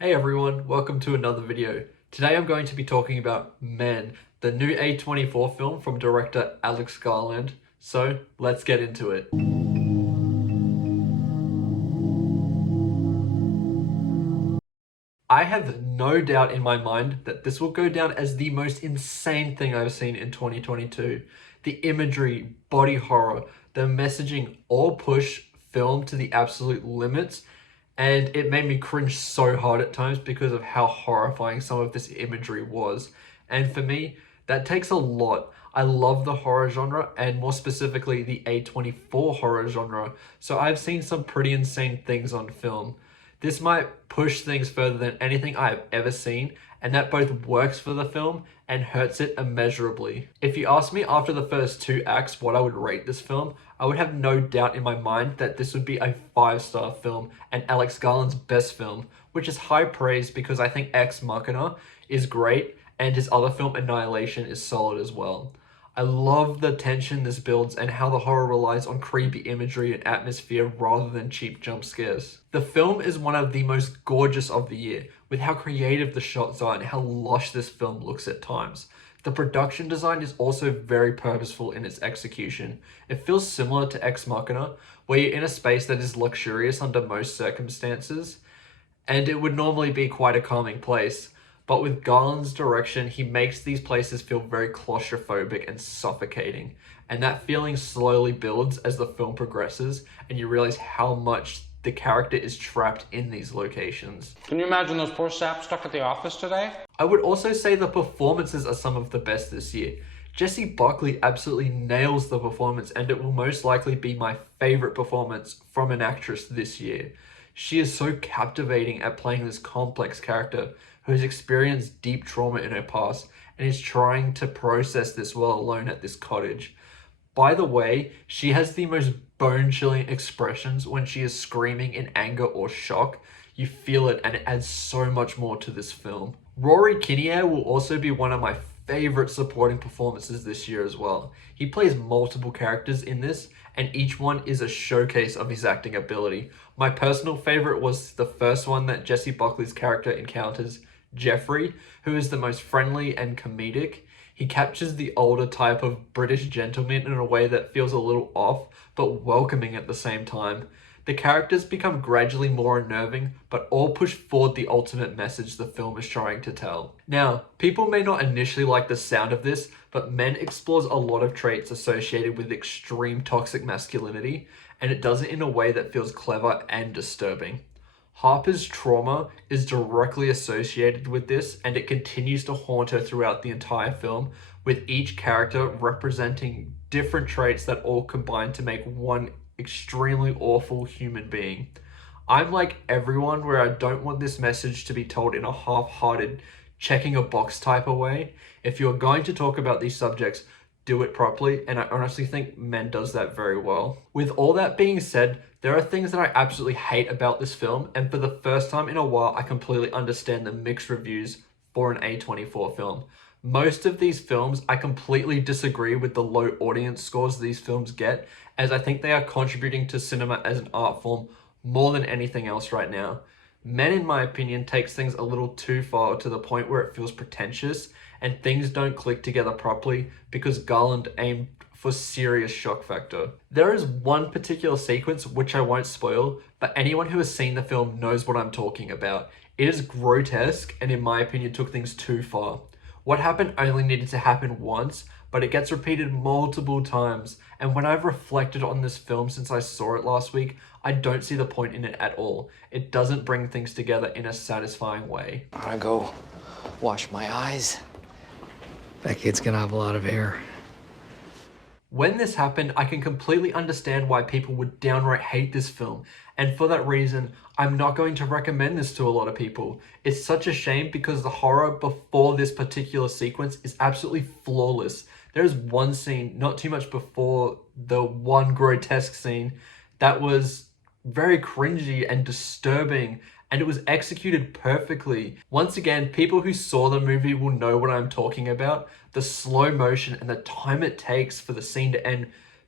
Hey everyone, welcome to another video. Today I'm going to be talking about Men, the new A24 film from director Alex Garland. So let's get into it. I have no doubt in my mind that this will go down as the most insane thing I've seen in 2022. The imagery, body horror, the messaging all push film to the absolute limits, and it made me cringe so hard at times because of how horrifying some of this imagery was. And for me, that takes a lot. I love the horror genre, and more specifically the A24 horror genre, so I've seen some pretty insane things on film. This might push things further than anything I've ever seen, and that both works for the film and hurts it immeasurably. If you ask me after the first two acts what I would rate this film, I would have no doubt in my mind that this would be a 5-star film and Alex Garland's best film, which is high praise because I think Ex Machina is great and his other film Annihilation is solid as well. I love the tension this builds and how the horror relies on creepy imagery and atmosphere rather than cheap jump scares. The film is one of the most gorgeous of the year, with how creative the shots are and how lush this film looks at times. The production design is also very purposeful in its execution. It feels similar to Ex Machina, where you're in a space that is luxurious under most circumstances, and it would normally be quite a calming place. But with Garland's direction, he makes these places feel very claustrophobic and suffocating. And that feeling slowly builds as the film progresses, and you realize how much the character is trapped in these locations. Can you imagine those poor saps stuck at the office today? I would also say the performances are some of the best this year. Jessie Buckley absolutely nails the performance, and it will most likely be my favorite performance from an actress this year. She is so captivating at playing this complex character who has experienced deep trauma in her past and is trying to process this while alone at this cottage. By the way, she has the most bone-chilling expressions when she is screaming in anger or shock. You feel it, and it adds so much more to this film. Rory Kinnear will also be one of my favorite supporting performances this year as well. He plays multiple characters in this, and each one is a showcase of his acting ability. My personal favorite was the first one that Jessie Buckley's character encounters, Jeffrey, who is the most friendly and comedic. He captures the older type of British gentleman in a way that feels a little off, but welcoming at the same time. The characters become gradually more unnerving, but all push forward the ultimate message the film is trying to tell. Now, people may not initially like the sound of this, but Men explores a lot of traits associated with extreme toxic masculinity, and it does it in a way that feels clever and disturbing. Harper's trauma is directly associated with this, and it continues to haunt her throughout the entire film, with each character representing different traits that all combine to make one extremely awful human being. I'm like everyone where I don't want this message to be told in a half-hearted, checking a box type of way. If you're going to talk about these subjects, do it properly, and I honestly think Men does that very well. With all that being said, there are things that I absolutely hate about this film, and for the first time in a while, I completely understand the mixed reviews for an A24 film. Most of these films, I completely disagree with the low audience scores these films get, as I think they are contributing to cinema as an art form more than anything else right now. Men, in my opinion, takes things a little too far to the point where it feels pretentious and things don't click together properly because Garland aimed for serious shock factor. There is one particular sequence which I won't spoil, but anyone who has seen the film knows what I'm talking about. It is grotesque and in my opinion took things too far. What happened only needed to happen once, but it gets repeated multiple times, and when I've reflected on this film since I saw it last week, I don't see the point in it at all. It doesn't bring things together in a satisfying way. I'm gonna go wash my eyes. That kid's gonna have a lot of hair. When this happened, I can completely understand why people would downright hate this film, and for that reason, I'm not going to recommend this to a lot of people. It's such a shame because the horror before this particular sequence is absolutely flawless. There's one scene, not too much before the one grotesque scene, that was very cringy and disturbing, and it was executed perfectly. Once again, people who saw the movie will know what I'm talking about. The slow motion and the time it takes for the scene to end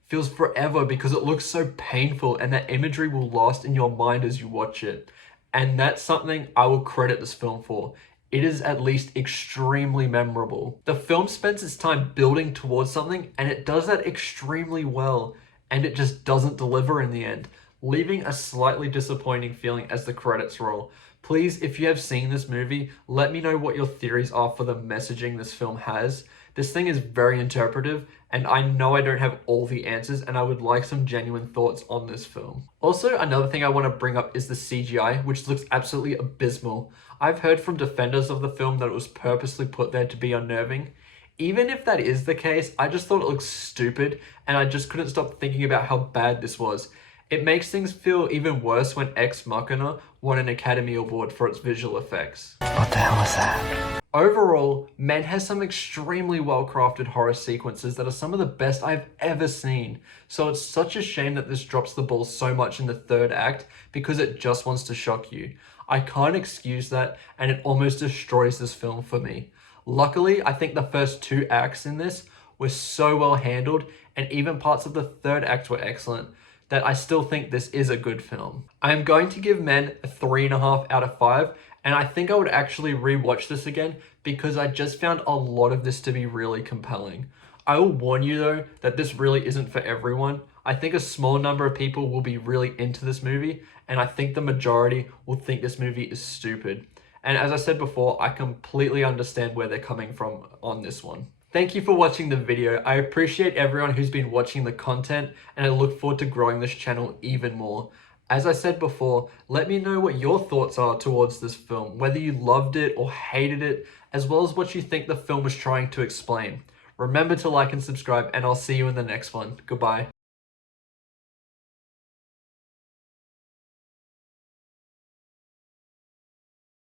feels forever because it looks so painful, and that imagery will last in your mind as you watch it. and that's something I will credit this film for. It is at least extremely memorable. The film spends its time building towards something, and it does that extremely well, and it just doesn't deliver in the end, leaving a slightly disappointing feeling as the credits roll. Please, if you have seen this movie, let me know what your theories are for the messaging this film has. This thing is very interpretive, and I know I don't have all the answers, and I would like some genuine thoughts on this film. Also, another thing I want to bring up is the CGI, which looks absolutely abysmal. I've heard from defenders of the film that it was purposely put there to be unnerving. Even if that is the case, I just thought it looked stupid, and I just couldn't stop thinking about how bad this was. It makes things feel even worse when Ex Machina won an Academy Award for its visual effects. What the hell is that? Overall, Men has some extremely well-crafted horror sequences that are some of the best I've ever seen. So it's such a shame that this drops the ball so much in the third act because it just wants to shock you. I can't excuse that, and it almost destroys this film for me. Luckily, I think the first 2 acts in this were so well handled, and even parts of the third act were excellent, that I still think this is a good film. I am going to give Men a 3.5 out of 5, and I think I would actually rewatch this again because I just found a lot of this to be really compelling. I will warn you though that this really isn't for everyone. I think a small number of people will be really into this movie, and I think the majority will think this movie is stupid. And as I said before, I completely understand where they're coming from on this one. Thank you for watching the video. I appreciate everyone who's been watching the content, and I look forward to growing this channel even more. As I said before, let me know what your thoughts are towards this film, whether you loved it or hated it, as well as what you think the film was trying to explain. Remember to like and subscribe, and I'll see you in the next one. Goodbye.